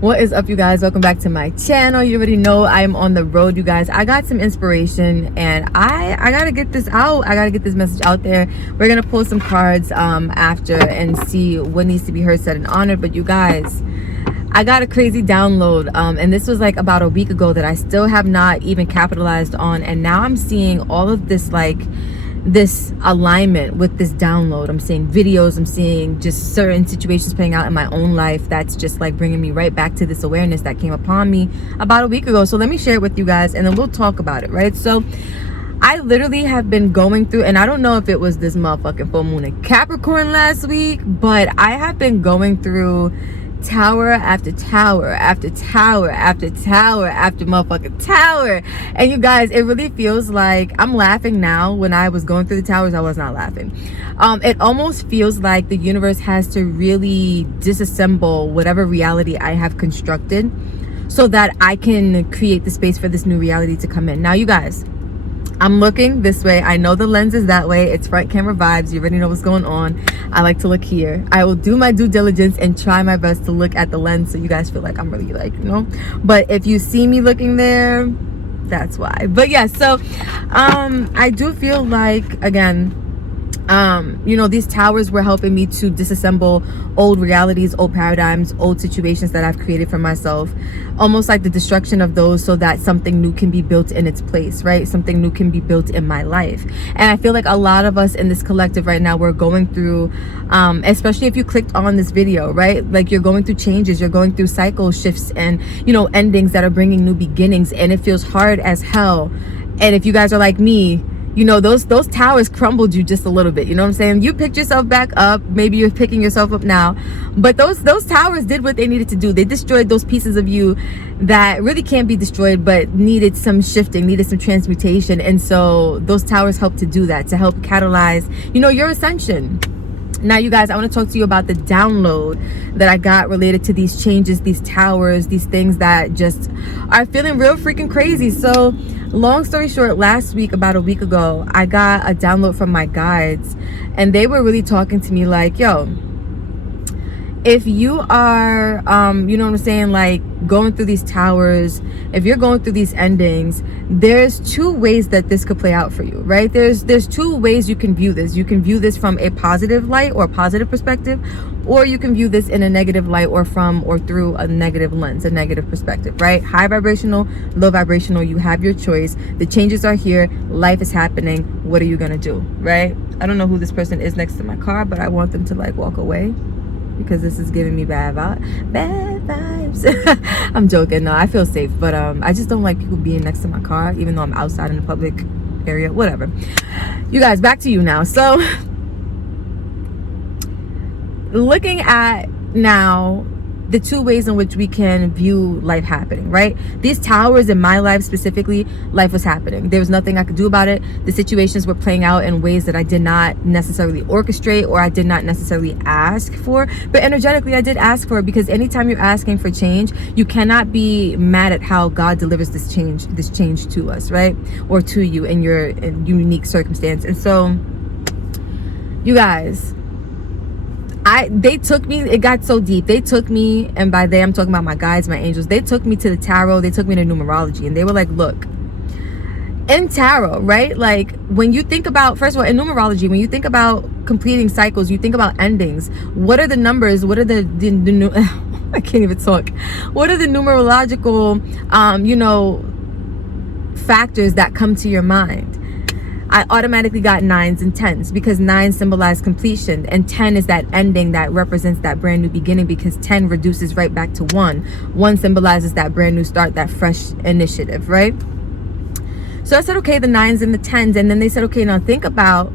What is up, you guys? Welcome back to my channel. You already know I am on the road, you guys. I got some inspiration and I gotta get this out. I gotta get this message out there. We're gonna pull some cards after and see what needs to be heard, said, and honored. But you guys, I got a crazy download and this was like about a week ago that I still have not even capitalized on, and now I'm seeing all of this, like this alignment with this download. I'm seeing videos, I'm seeing just certain situations playing out in my own life that's just like bringing me right back to this awareness that came upon me about a week ago. So let me share it with you guys and then we'll talk about it, right? So I literally have been going through, and I don't know if it was this motherfucking full moon in Capricorn last week, but I have been going through tower after tower after tower after tower after motherfucking tower. And you guys, it really feels like I'm laughing now. When I was going through the towers, I was not laughing. It almost feels like the universe has to really disassemble whatever reality I have constructed so that I can create the space for this new reality to come in. Now you guys, I'm looking this way. I know the lens is that way. It's front camera vibes. You already know what's going on. I like to look here. I will do my due diligence and try my best to look at the lens so you guys feel like I'm really, like, you know. But if you see me looking there, that's why. But yeah, so I do feel like, again, you know, these towers were helping me to disassemble old realities, old paradigms, old situations that I've created for myself, almost like the destruction of those so that something new can be built in its place, right? Something new can be built in my life. And I feel like a lot of us in this collective right now, we're going through, especially if you clicked on this video, right? Like, you're going through changes, you're going through cycle shifts and, you know, endings that are bringing new beginnings, and it feels hard as hell. And if you guys are like me, you know, those towers crumbled you just a little bit, you know what I'm saying? You picked yourself back up. Maybe you're picking yourself up now, but those towers did what they needed to do. They destroyed those pieces of you that really can't be destroyed, but needed some shifting, needed some transmutation. And so those towers helped to do that, to help catalyze, you know, your ascension. Now you guys, I want to talk to you about the download that I got related to these changes, these towers, these things that just are feeling real freaking crazy. So long story short, last week, about a week ago, I got a download from my guides, and they were really talking to me like, yo, if you are, you know what I'm saying, like going through these towers, if you're going through these endings, there's two ways that this could play out for you, right? There's two ways you can view this. You can view this from a positive light or a positive perspective, or you can view this in a negative light or from or through a negative lens, a negative perspective, right? High vibrational, low vibrational, you have your choice. The changes are here, life is happening. What are you gonna do, right? I don't know who this person is next to my car, but I want them to like walk away, because this is giving me bad vibes. I'm joking. No, I feel safe, but I just don't like people being next to my car, even though I'm outside in the public area, whatever. You guys, back to you now. So looking at now the two ways in which we can view life happening, right? These towers in my life specifically, life was happening. There was nothing I could do about it. The situations were playing out in ways that I did not necessarily orchestrate, or I did not necessarily ask for, but energetically I did ask for it, because anytime you're asking for change, you cannot be mad at how God delivers this change to us, right? Or to you in your unique circumstance. And so you guys, they took me, it got so deep. They took me, and by they I'm talking about my guides, my angels. They took me to the tarot, they took me to numerology, and they were like, look, in tarot, right? Like, when you think about, first of all, in numerology, when you think about completing cycles, you think about endings. What are the numbers? What are the I can't even talk. What are the numerological, you know, factors that come to your mind? I automatically got 9s and 10s, because 9 symbolize completion, and 10 is that ending that represents that brand new beginning, because 10 reduces right back to 1. 1 symbolizes that brand new start, that fresh initiative, right? So I said, okay, the 9s and the 10s, and then they said, okay, now think about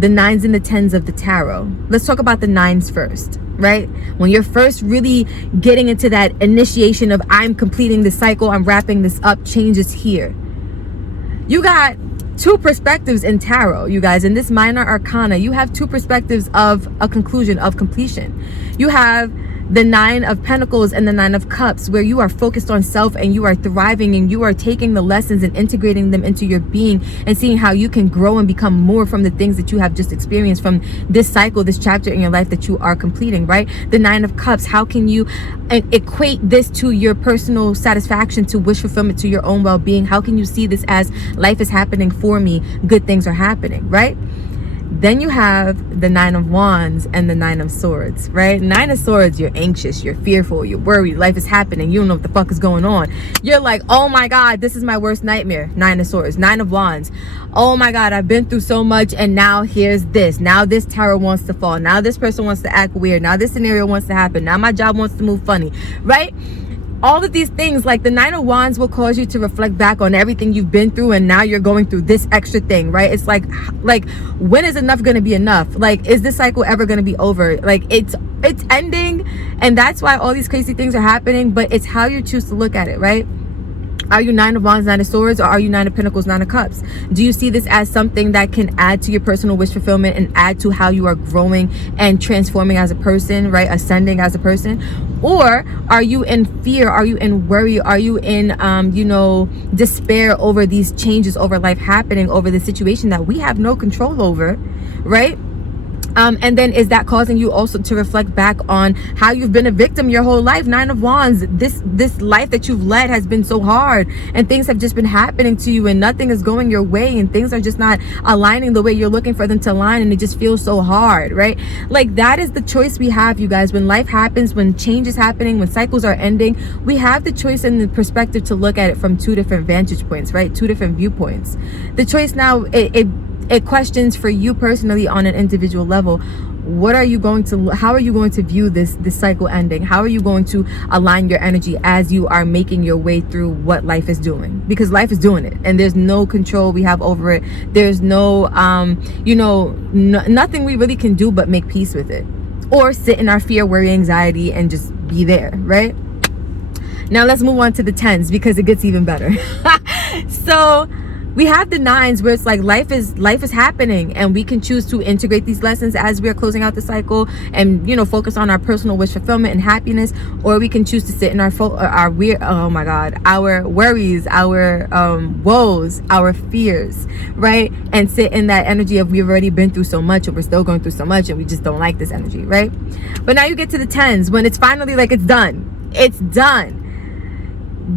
the 9s and the 10s of the tarot. Let's talk about the 9s first, right? When you're first really getting into that initiation of, I'm completing this cycle, I'm wrapping this up, change is here. You got two perspectives in tarot, you guys. In this minor arcana, you have two perspectives of a conclusion, of completion. You have The Nine of Pentacles and the Nine of Cups, where you are focused on self and you are thriving and you are taking the lessons and integrating them into your being and seeing how you can grow and become more from the things that you have just experienced from this cycle, this chapter in your life that you are completing, right? The Nine of Cups, how can you equate this to your personal satisfaction, to wish fulfillment, to your own well-being? How can you see this as life is happening for me, good things are happening, right? Then you have the Nine of Wands and the Nine of Swords, right? Nine of Swords, you're anxious, you're fearful, you're worried, life is happening, you don't know what the fuck is going on. You're like, oh my God, this is my worst nightmare. Nine of Swords. Nine of Wands, oh my God, I've been through so much and now here's this. Now this tower wants to fall. Now this person wants to act weird. Now this scenario wants to happen. Now my job wants to move funny, right? All of these things, like the Nine of Wands will cause you to reflect back on everything you've been through, and now you're going through this extra thing, right? It's like when is enough going to be enough? Like, is this cycle ever going to be over? Like, it's ending, and that's why all these crazy things are happening, but it's how you choose to look at it, right? Are you Nine of Wands, Nine of Swords, or are you Nine of Pentacles, Nine of Cups? Do you see this as something that can add to your personal wish fulfillment and add to how you are growing and transforming as a person, right? Ascending as a person? Or are you in fear? Are you in worry? Are you in, despair over these changes, over life happening, over the situation that we have no control over, right? And then is that causing you also to reflect back on how you've been a victim your whole life? Nine of Wands, this life that you've led has been so hard and things have just been happening to you and nothing is going your way and things are just not aligning the way you're looking for them to align, and it just feels so hard, right? Like, that is the choice we have, you guys. When life happens, when change is happening, when cycles are ending, we have the choice and the perspective to look at it from two different vantage points, right? Two different viewpoints. The choice now, it questions for you personally on an individual level. How are you going to view this cycle ending? How are you going to align your energy as you are making your way through what life is doing? Because life is doing it and there's no control we have over it. There's no nothing we really can do but make peace with it, or sit in our fear, worry, anxiety, and just be there, right? Now let's move on to the 10s, because it gets even better. So we have the 9s, where it's like life is happening, and we can choose to integrate these lessons as we are closing out the cycle and focus on our personal wish fulfillment and happiness, or we can choose to sit in our worries, our woes, our fears, right? And sit in that energy of we've already been through so much and we're still going through so much and we just don't like this energy, right? But now you get to the 10s, when it's finally like it's done.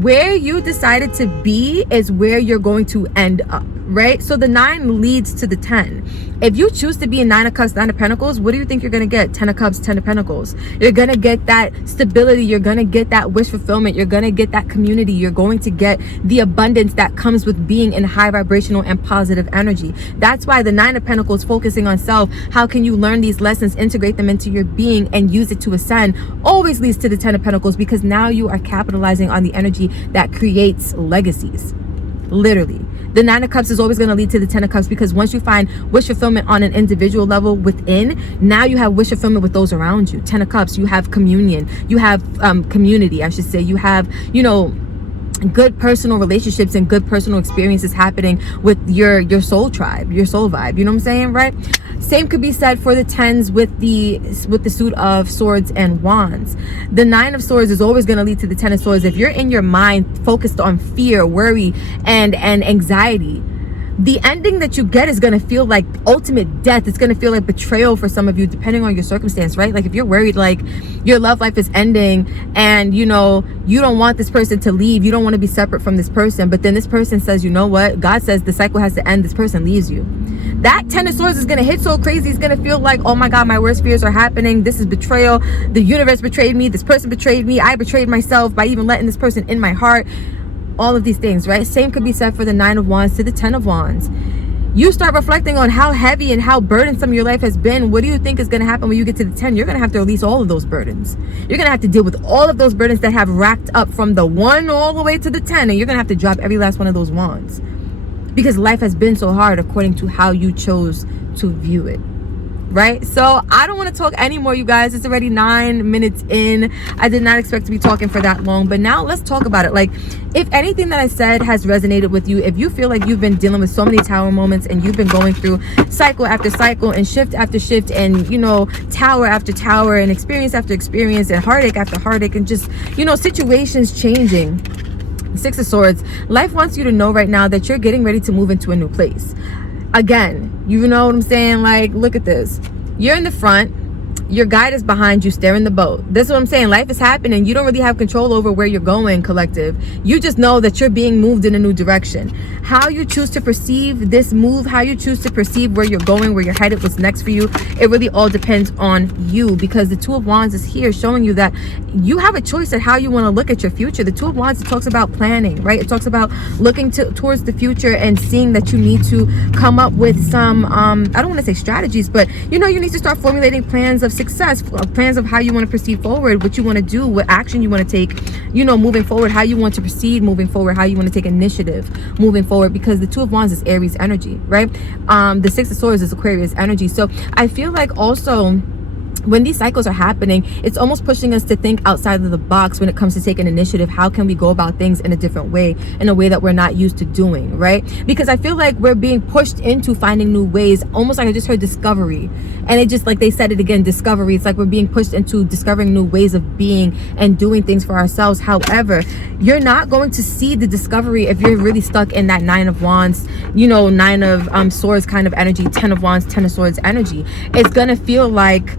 Where you decided to be is where you're going to end up, right? So the 9 leads to the 10. If you choose to be a 9 of Cups, 9 of Pentacles, what do you think you're going to get? 10 of Cups, 10 of Pentacles. You're going to get that stability. You're going to get that wish fulfillment. You're going to get that community. You're going to get the abundance that comes with being in high vibrational and positive energy. That's why the 9 of Pentacles, focusing on self, how can you learn these lessons, integrate them into your being and use it to ascend, always leads to the 10 of Pentacles, because now you are capitalizing on the energy that creates legacies. Literally, the 9 of Cups is always going to lead to the 10 of Cups, because once you find wish fulfillment on an individual level within, now you have wish fulfillment with those around you. 10 of Cups, you have communion, you have community, I should say, you have good personal relationships and good personal experiences happening with your soul tribe, your soul vibe. You know what I'm saying, right? Same could be said for the 10s with the suit of Swords and Wands. The 9 of Swords is always going to lead to the 10 of Swords. If you're in your mind focused on fear, worry, and anxiety, the ending that you get is going to feel like ultimate death. It's going to feel like betrayal for some of you, depending on your circumstance, right? Like if you're worried, like your love life is ending and you don't want this person to leave, you don't want to be separate from this person, but then this person says, you know what, God says the cycle has to end, this person leaves you. That 10 of Swords is going to hit so crazy. It's going to feel like, oh my God, my worst fears are happening. This is betrayal. The universe betrayed me. This person betrayed me. I betrayed myself by even letting this person in my heart. All of these things, right? Same could be said for the 9 of Wands to the 10 of Wands. You start reflecting on how heavy and how burdensome your life has been. What do you think is going to happen when you get to the 10? You're going to have to release all of those burdens. You're going to have to deal with all of those burdens that have racked up from the 1 all the way to the 10. And you're going to have to drop every last one of those wands, because life has been so hard according to how you chose to view it. right? So I don't want to talk anymore, you guys. It's already 9 minutes in. I did not expect to be talking for that long, but now let's talk about it. Like, if anything that I said has resonated with you, if you feel like you've been dealing with so many tower moments and you've been going through cycle after cycle and shift after shift and, you know, tower after tower and experience after experience and heartache after heartache and just, you know, situations changing, Six of Swords, life wants you to know right now that you're getting ready to move into a new place. Again, you know what I'm saying? Like, look at this. You're in the front. Your guide is behind you, steering the boat. This is what I'm saying. Life is happening. You don't really have control over where you're going, collective. You just know that you're being moved in a new direction. How you choose to perceive this move, how you choose to perceive where you're going, where you're headed, what's next for you, it really all depends on you, because the Two of Wands is here showing you that you have a choice at how you want to look at your future. The Two of Wands, it talks about planning, right? It talks about looking towards the future and seeing that you need to come up with some, I don't want to say strategies, but, you know, you need to start formulating plans of success, plans of how you want to proceed forward, what you want to do, what action you want to take, you know, moving forward, how you want to proceed moving forward, how you want to take initiative moving forward, because the Two of Wands is Aries energy, right? The Six of Swords is Aquarius energy. So I feel like also when these cycles are happening, it's almost pushing us to think outside of the box when it comes to taking initiative. How can we go about things in a different way, in a way that we're not used to doing, right? Because I feel like we're being pushed into finding new ways, almost like I just heard discovery. And it just, like they said it again, discovery. It's like we're being pushed into discovering new ways of being and doing things for ourselves. However, you're not going to see the discovery if you're really stuck in that Nine of Wands, you know, Nine of Swords kind of energy, Ten of Wands, Ten of Swords energy. It's gonna feel like,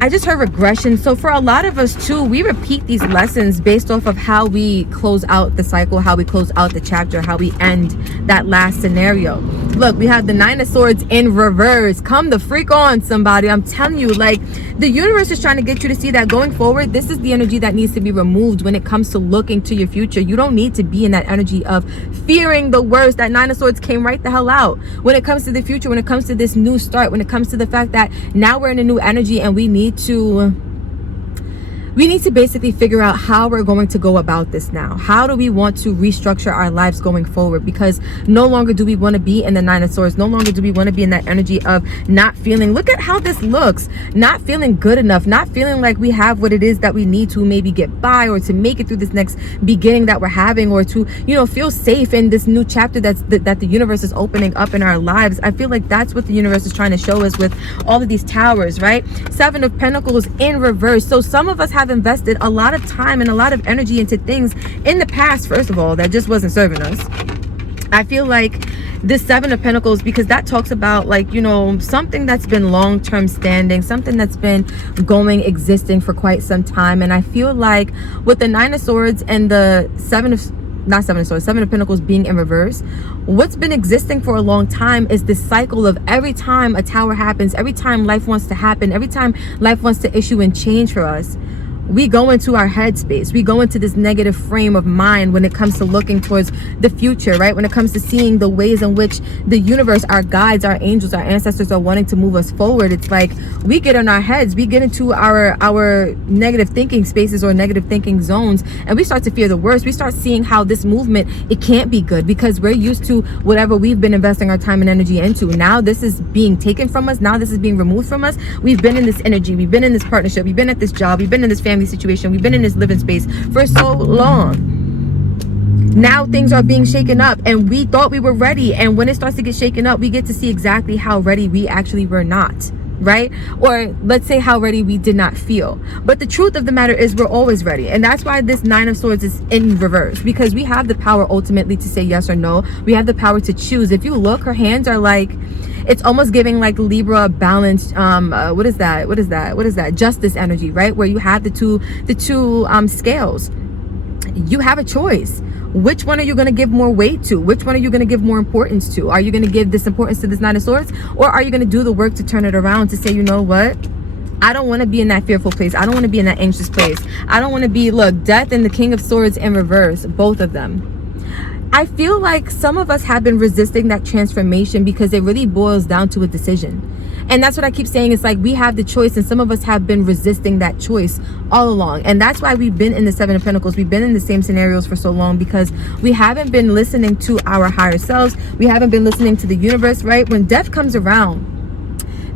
I just heard regression. So for a lot of us too, we repeat these lessons based off of how we close out the cycle, how we close out the chapter, how we end that last scenario. Look, we have the Nine of Swords in reverse. Come the freak on, somebody. I'm telling you, like, the universe is trying to get you to see that going forward, this is the energy that needs to be removed when it comes to looking to your future. You don't need to be in that energy of fearing the worst. That Nine of Swords came right the hell out. When it comes to the future, when it comes to this new start, when it comes to the fact that now we're in a new energy and we need to basically figure out how we're going to go about this now. How do we want to restructure our lives going forward? Because no longer do we want to be in the Nine of Swords. No longer do we want to be in that energy of not feeling, look at how this looks, not feeling good enough, not feeling like we have what it is that we need to maybe get by or to make it through this next beginning that we're having, or to, you know, feel safe in this new chapter that the universe is opening up in our lives. I feel like that's what the universe is trying to show us with all of these towers, right? Seven of Pentacles in reverse. So some of us have invested a lot of time and a lot of energy into things in the past, first of all, that just wasn't serving us. I feel like this Seven of Pentacles, because that talks about, like, you know, something that's been long-term standing, something that's been going, existing for quite some time. And I feel like with the Nine of Swords and the Seven of Pentacles being in reverse, what's been existing for a long time is this cycle of every time a tower happens, every time life wants to happen, every time life wants to issue and change for us, we go into our headspace. We go into this negative frame of mind when it comes to looking towards the future, right? When it comes to seeing the ways in which the universe, our guides, our angels, our ancestors are wanting to move us forward. It's like we get in our heads, we get into our negative thinking spaces or negative thinking zones, and we start to fear the worst. We start seeing how this movement, it can't be good, because we're used to whatever we've been investing our time and energy into. Now this is being taken from us. Now this is being removed from us. We've been in this energy. We've been in this partnership. We've been at this job. We've been in this family situation. We've been in this living space for so long. Now things are being shaken up, and we thought we were ready, and when it starts to get shaken up, we get to see exactly how ready we actually were not, right? Or let's say how ready we did not feel. But the truth of the matter is we're always ready, and that's why this Nine of Swords is in reverse, because we have the power ultimately to say yes or no. We have the power to choose. If you look, her hands are like, it's almost giving like Libra balanced, what is that? Justice energy, right? Where you have the two scales. You have a choice. Which one are you going to give more weight to? Which one are you going to give more importance to? Are you going to give this importance to this Nine of Swords? Or are you going to do the work to turn it around, to say, you know what? I don't want to be in that fearful place. I don't want to be in that anxious place. I don't want to be, look, Death and the King of Swords in reverse, both of them. I feel like some of us have been resisting that transformation because it really boils down to a decision. And that's what I keep saying. It's like we have the choice, and some of us have been resisting that choice all along. And that's why we've been in the Seven of Pentacles. We've been in the same scenarios for so long, because we haven't been listening to our higher selves. We haven't been listening to the universe, right? When death comes around,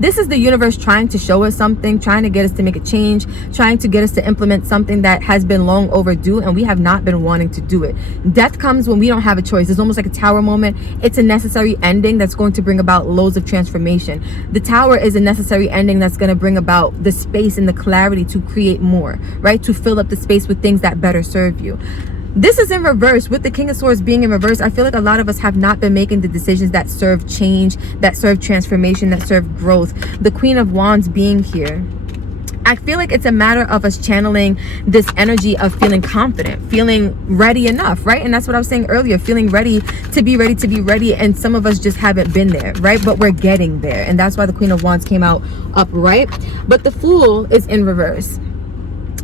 This is the universe trying to show us something, trying to get us to make a change, trying to get us to implement something that has been long overdue, and we have not been wanting to do it. Death comes when we don't have a choice. It's almost like a tower moment. It's a necessary ending that's going to bring about loads of transformation. The tower is a necessary ending that's going to bring about the space and the clarity to create more, right? To fill up the space with things that better serve you. This is in reverse. With the King of Swords being in reverse, I feel like a lot of us have not been making the decisions that serve change, that serve transformation, that serve growth. The Queen of Wands being here, I feel like it's a matter of us channeling this energy of feeling confident, feeling ready enough, right? And that's what I was saying earlier, feeling ready to be ready to be ready. And some of us just haven't been there, right? But we're getting there. And that's why the Queen of Wands came out upright. But the Fool is in reverse.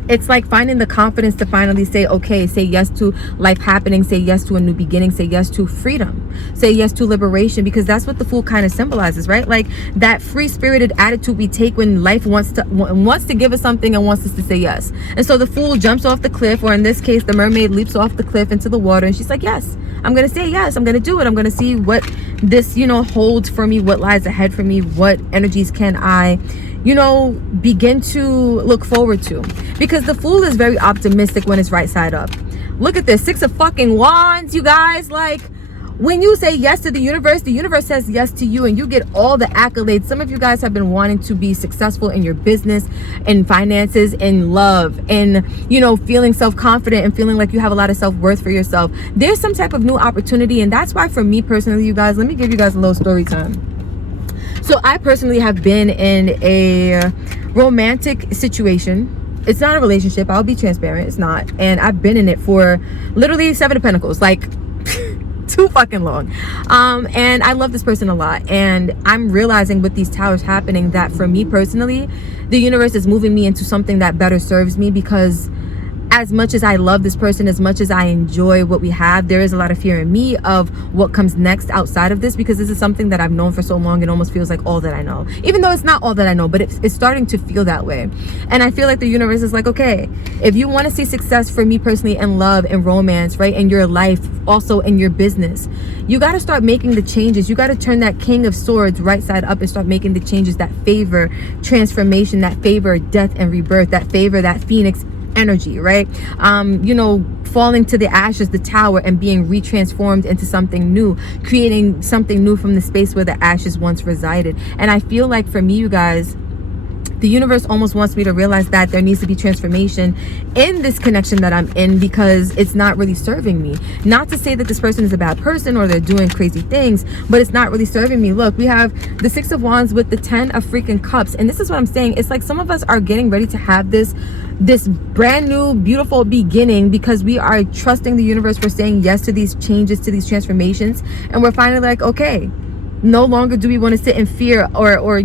It's like finding the confidence to finally say, okay, say yes to life happening, say yes to a new beginning, say yes to freedom, say yes to liberation, because that's what the Fool kind of symbolizes, right? Like that free-spirited attitude we take when life wants to give us something and wants us to say yes. And so the Fool jumps off the cliff, or in this case, the mermaid leaps off the cliff into the water, and she's like, yes, I'm going to say yes, I'm going to do it. I'm going to see what this, holds for me, what lies ahead for me, what energies can I begin to look forward to. Because the Fool is very optimistic when it's right side up. Look at this, 6 of fucking Wands, you guys. Like, when you say yes to the universe says yes to you, and you get all the accolades. Some of you guys have been wanting to be successful in your business, in finances, in love, in, feeling self-confident and feeling like you have a lot of self-worth for yourself. There's some type of new opportunity, and that's why for me personally, you guys, let me give you guys a little story time. So I personally have been in a romantic situation. It's not a relationship. I'll be transparent. It's not. And I've been in it for literally 7 of Pentacles, like too fucking long. And I love this person a lot. And I'm realizing with these towers happening that for me personally, the universe is moving me into something that better serves me, because as much as I love this person, as much as I enjoy what we have, there is a lot of fear in me of what comes next outside of this, because this is something that I've known for so long. It almost feels like all that I know, even though it's not all that I know, but it's starting to feel that way. And I feel like the universe is like, okay, if you want to see success for me personally in love and romance, right, in your life, also in your business, you got to start making the changes. You got to turn that King of Swords right side up and start making the changes that favor transformation, that favor death and rebirth, that favor that phoenix energy, right? Falling to the ashes, the tower, and being retransformed into something new, creating something new from the space where the ashes once resided. And I feel like for me, you guys, the universe almost wants me to realize that there needs to be transformation in this connection that I'm in, because it's not really serving me. Not to say that this person is a bad person or they're doing crazy things, but it's not really serving me. Look, we have the 6 of Wands with the 10 of freaking cups. And this is what I'm saying. It's like some of us are getting ready to have this brand new beautiful beginning, because we are trusting the universe. We're saying yes to these changes, to these transformations, and we're finally like, okay, no longer do we want to sit in fear or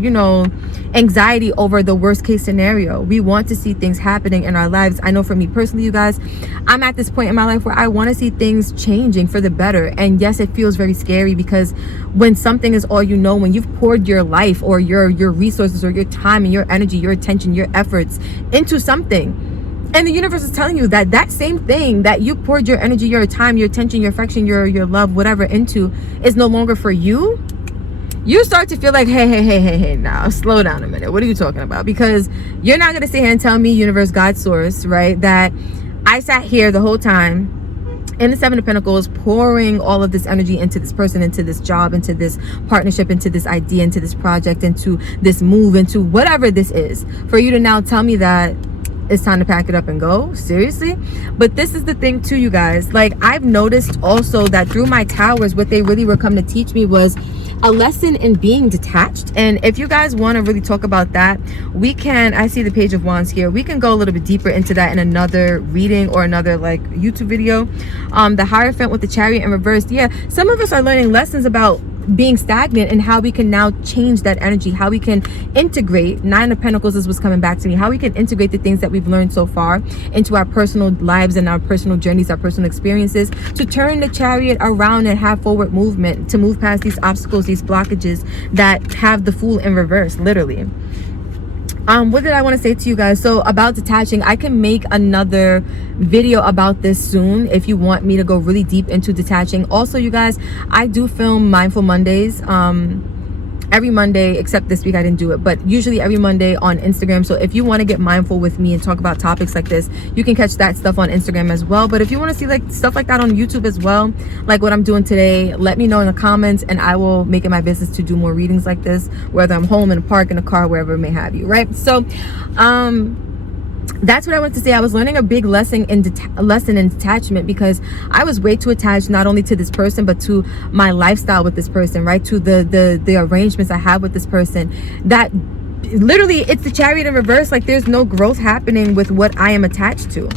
anxiety over the worst case scenario. We want to see things happening in our lives. I know for me personally, you guys, I'm at this point in my life where I want to see things changing for the better. And yes, it feels very scary, because when something is all you know, when you've poured your life or your resources or your time and your energy, your attention, your efforts into something, and the universe is telling you that that same thing that you poured your energy, your time, your attention, your affection, your love, whatever into is no longer for you, you start to feel like, hey, now slow down a minute. What are you talking about? Because you're not going to sit here and tell me, universe, God, source, right, that I sat here the whole time in the 7 of Pentacles, pouring all of this energy into this person, into this job, into this partnership, into this idea, into this project, into this move, into whatever this is, for you to now tell me that it's time to pack it up and go? Seriously? But this is the thing too, you guys. Like, I've noticed also that through my towers, what they really were coming to teach me was a lesson in being detached. And if you guys want to really talk about that, we can, I see the Page of Wands here, we can go a little bit deeper into that in another reading or another like YouTube video. The Hierophant with the Chariot in reverse. Yeah, some of us are learning lessons about being stagnant and how we can now change that energy, how we can integrate. 9 of Pentacles is what's coming back to me, how we can integrate the things that we've learned so far into our personal lives and our personal journeys, our personal experiences, to turn the chariot around and have forward movement, to move past these obstacles, these blockages that have the Fool in reverse, literally. What did I want to say to you guys? So about detaching, I can make another video about this soon if you want me to go really deep into detaching. Also, you guys, I do film Mindful Mondays every Monday, except this week I didn't do it, but usually every Monday on Instagram. So if you want to get mindful with me and talk about topics like this, you can catch that stuff on Instagram as well. But if you want to see like stuff like that on YouTube as well, like what I'm doing today, let me know in the comments, and I will make it my business to do more readings like this, whether I'm home, in a park, in a car, wherever it may have you, right? So that's what I wanted to say. I was learning a big lesson in detachment, because I was way too attached, not only to this person, but to my lifestyle with this person, right? To the arrangements I have with this person, that literally it's the Chariot in reverse. Like, there's no growth happening with what I am attached to.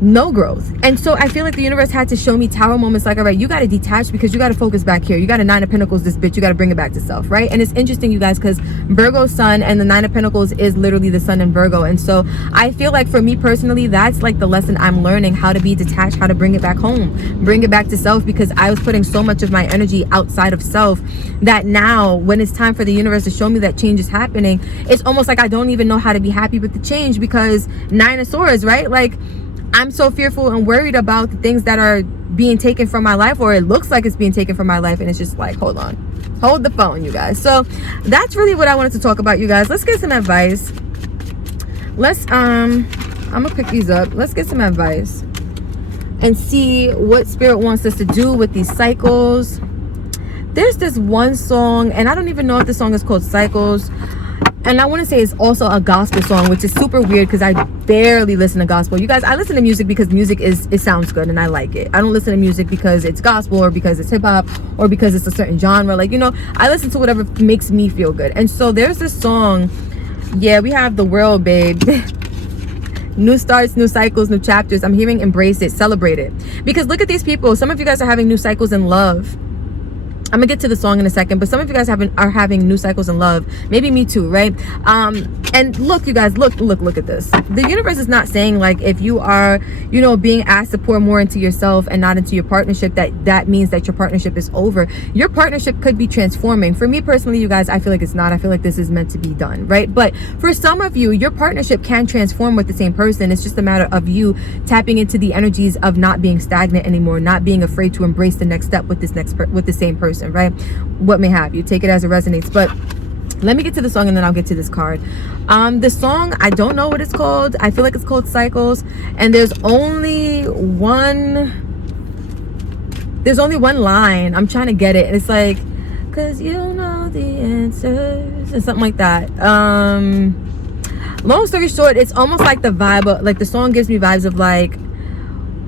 No growth. And so I feel like the universe had to show me tower moments like, all right, you got to detach, because you got to focus back here. You got a 9 of Pentacles, this bitch, you got to bring it back to self, right? And it's interesting, you guys, because Virgo sun and the 9 of Pentacles is literally the sun in Virgo. And so I feel like for me personally, that's like the lesson I'm learning, how to be detached, how to bring it back home, bring it back to self, because I was putting so much of my energy outside of self that now when it's time for the universe to show me that change is happening, it's almost like I don't even know how to be happy with the change, because 9 of Swords, right? Like, I'm so fearful and worried about the things that are being taken from my life, or it looks like it's being taken from my life. And it's just like, hold on, hold the phone, you guys. So that's really what I wanted to talk about, you guys. Let's get some advice. Let's, I'm gonna pick these up. Let's get some advice and see what spirit wants us to do with these cycles. There's this one song, and I don't even know if the song is called Cycles. And I want to say it's also a gospel song, which is super weird because I barely listen to gospel. You guys, I listen to music because music it sounds good and I like it. I don't listen to music because it's gospel or because it's hip hop or because it's a certain genre. Like, you know, I listen to whatever makes me feel good. And so there's this song. Yeah, we have the world, babe. New starts, new cycles, new chapters. I'm hearing embrace it, celebrate it. Because look at these people. Some of you guys are having new cycles in love. I'm gonna get to the song in a second, but some of you guys are having new cycles in love. Maybe me too, right? And look, you guys, look at this. The universe is not saying like if you are, you know, being asked to pour more into yourself and not into your partnership, that means that your partnership is over. Your partnership could be transforming. For me personally, you guys, I feel like it's not. I feel like this is meant to be done, right? But for some of you, your partnership can transform with the same person. It's just a matter of you tapping into the energies of not being stagnant anymore, not being afraid to embrace the next step with with the same person. Right? What may have you, take it as it resonates. But let me get to the song and then I'll get to this card. The song, I don't know what it's called. I feel like it's called Cycles, and there's only one line. I'm trying to get it. It's like, cause you know the answers, and something like that. Long story short, it's almost like the vibe of, like, the song gives me vibes of like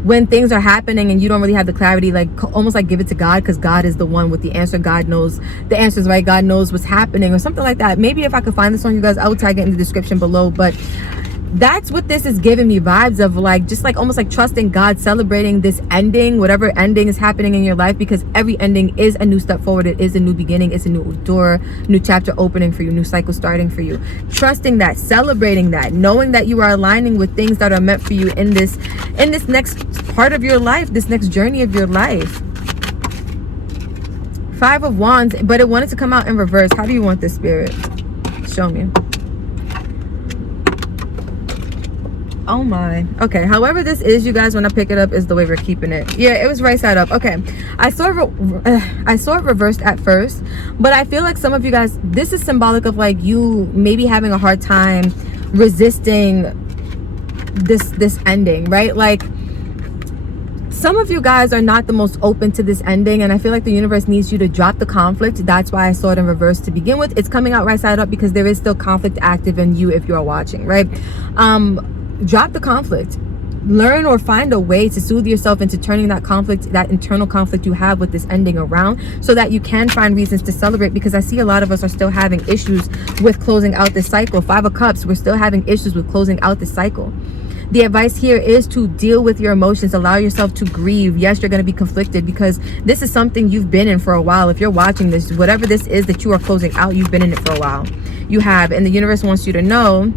when things are happening and you don't really have the clarity, like almost like give it to God, because God is the one with the answer. God knows the answers, right? God knows what's happening, or something like that. Maybe if I could find the song, you guys, I will tag it in the description below. But that's what this is giving me vibes of, like just like almost like trusting God, celebrating this ending, whatever ending is happening in your life, because every ending is a new step forward. It is a new beginning. It's a new door, new chapter opening for you, new cycle starting for you. Trusting that, celebrating that, knowing that you are aligning with things that are meant for you in this next part of your life, this next journey of your life. 5 of Wands, but it wanted to come out in reverse. How do you want this, spirit? Show me. Oh my. Okay, however this is, you guys, when I pick it up is the way we're keeping it. Yeah, it was right side up. Okay, I saw it reversed at first, but I feel like some of you guys, this is symbolic of like you maybe having a hard time resisting this ending, right? Like some of you guys are not the most open to this ending, and I feel like the universe needs you to drop the conflict. That's why I saw it in reverse to begin with. It's coming out right side up because there is still conflict active in you if you are watching, right? Drop the conflict. Learn or find a way to soothe yourself into turning that conflict, that internal conflict you have with this ending around, so that you can find reasons to celebrate, because I see a lot of us are still having issues with closing out this cycle. 5 of Cups, we're still having issues with closing out this cycle. The advice here is to deal with your emotions. Allow yourself to grieve. Yes, you're going to be conflicted because this is something you've been in for a while. If you're watching this, whatever this is that you are closing out, you've been in it for a while. You have, and the universe wants you to know.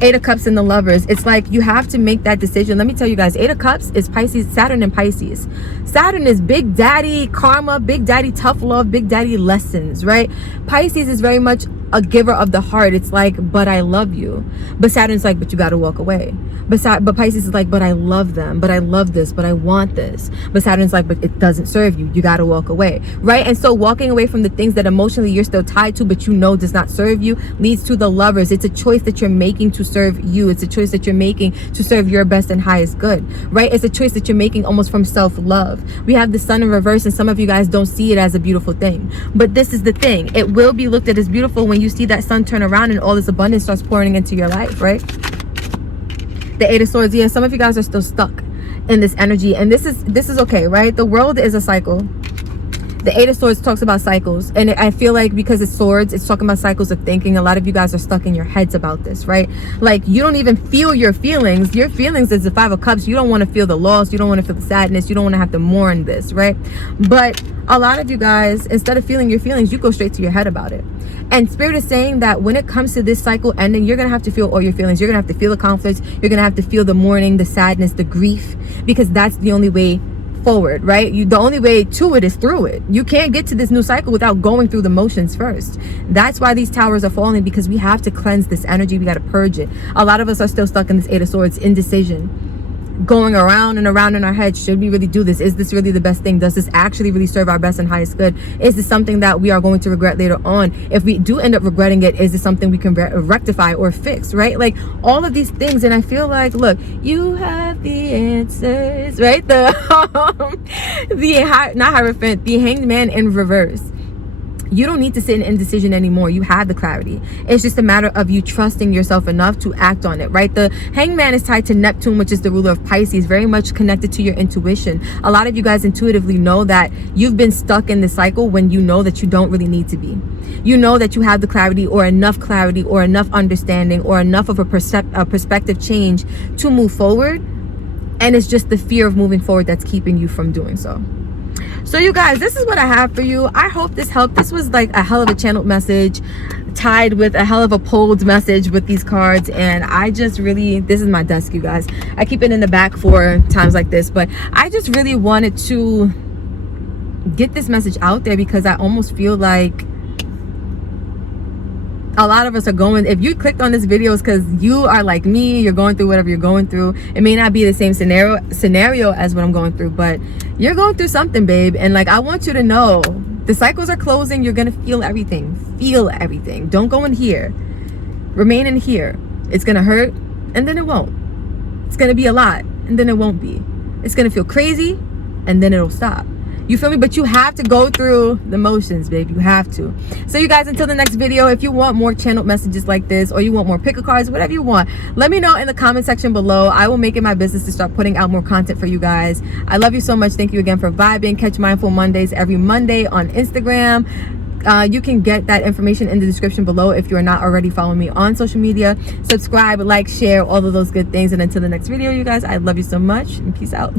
8 of Cups and the Lovers. It's like you have to make that decision. Let me tell you guys, 8 of Cups is Pisces, Saturn and Pisces. Saturn is big daddy karma, big daddy tough love, big daddy lessons, right? Pisces is very much a giver of the heart, it's like, but I love you. But Saturn's like, but you got to walk away. But Pisces is like, but I love them, but I love this, but I want this. But Saturn's like, but it doesn't serve you. You got to walk away, right? And so walking away from the things that emotionally you're still tied to, but you know does not serve you, leads to the Lovers. It's a choice that you're making to serve you. It's a choice that you're making to serve your best and highest good, right? It's a choice that you're making almost from self-love. We have the Sun in reverse, and some of you guys don't see it as a beautiful thing. But this is the thing. It will be looked at as beautiful when you see that sun turn around and all this abundance starts pouring into your life, right? The Eight of Swords. Yeah, some of you guys are still stuck in this energy, and this is okay, right? The world is a cycle. The Eight of Swords talks about cycles, and I feel like because it's swords, it's talking about cycles of thinking. A lot of you guys are stuck in your heads about this, right? Like, you don't even feel your feelings. Your feelings is the Five of Cups. You don't want to feel the loss. You don't want to feel the sadness. You don't want to have to mourn this, right? But a lot of you guys, instead of feeling your feelings, you go straight to your head about it. And Spirit is saying that when it comes to this cycle ending, you're going to have to feel all your feelings. You're going to have to feel the conflicts. You're going to have to feel the mourning, the sadness, the grief, because that's the only way forward, right? The only way to it is through it. You can't get to this new cycle without going through the motions first. That's why these towers are falling, because we have to cleanse this energy. We got to purge it. A lot of us are still stuck in this Eight of Swords, indecision, going around and around in our heads. Should we really do this? Is this really the best thing? Does this actually really serve our best and highest good? Is this something that we are going to regret later on? If we do end up regretting it, is this something we can rectify or fix, right? Like, all of these things. And I feel like, look, you have the answers, right? Not Hierophant, the Hanged Man in reverse. You don't need to sit in indecision anymore. You have the clarity. It's just a matter of you trusting yourself enough to act on it, right? The Hangman is tied to Neptune, which is the ruler of Pisces, very much connected to your intuition. A lot of you guys intuitively know that you've been stuck in the cycle when you know that you don't really need to be. You know that you have the clarity or enough understanding or enough of a perspective change to move forward. And it's just the fear of moving forward that's keeping you from doing so. So you guys, this is what I have for you. I hope this helped. This was like a hell of a channeled message tied with a hell of a pulled message with these cards. And I just really, this is my desk, you guys. I keep it in the back for times like this, but I just really wanted to get this message out there because I almost feel like a lot of us are going, if you clicked on this video, it's because you are like me, you're going through whatever you're going through. It may not be the same scenario as what I'm going through, but you're going through something, babe. And like, I want you to know the cycles are closing. You're going to feel everything. Feel everything. Don't go in here. Remain in here. It's going to hurt, and then it won't. It's going to be a lot, and then it won't be. It's going to feel crazy, and then it'll stop. You feel me? But you have to go through the motions, babe. You have to. So you guys, until the next video, if you want more channeled messages like this, or you want more pick-a cards, whatever you want, let me know in the comment section below. I will make it my business to start putting out more content for you guys. I love you so much. Thank you again for vibing. Catch Mindful Mondays every Monday on Instagram. You can get that information in the description below if you're not already following me on social media. Subscribe, like, share, all of those good things. And until the next video, you guys, I love you so much, and peace out.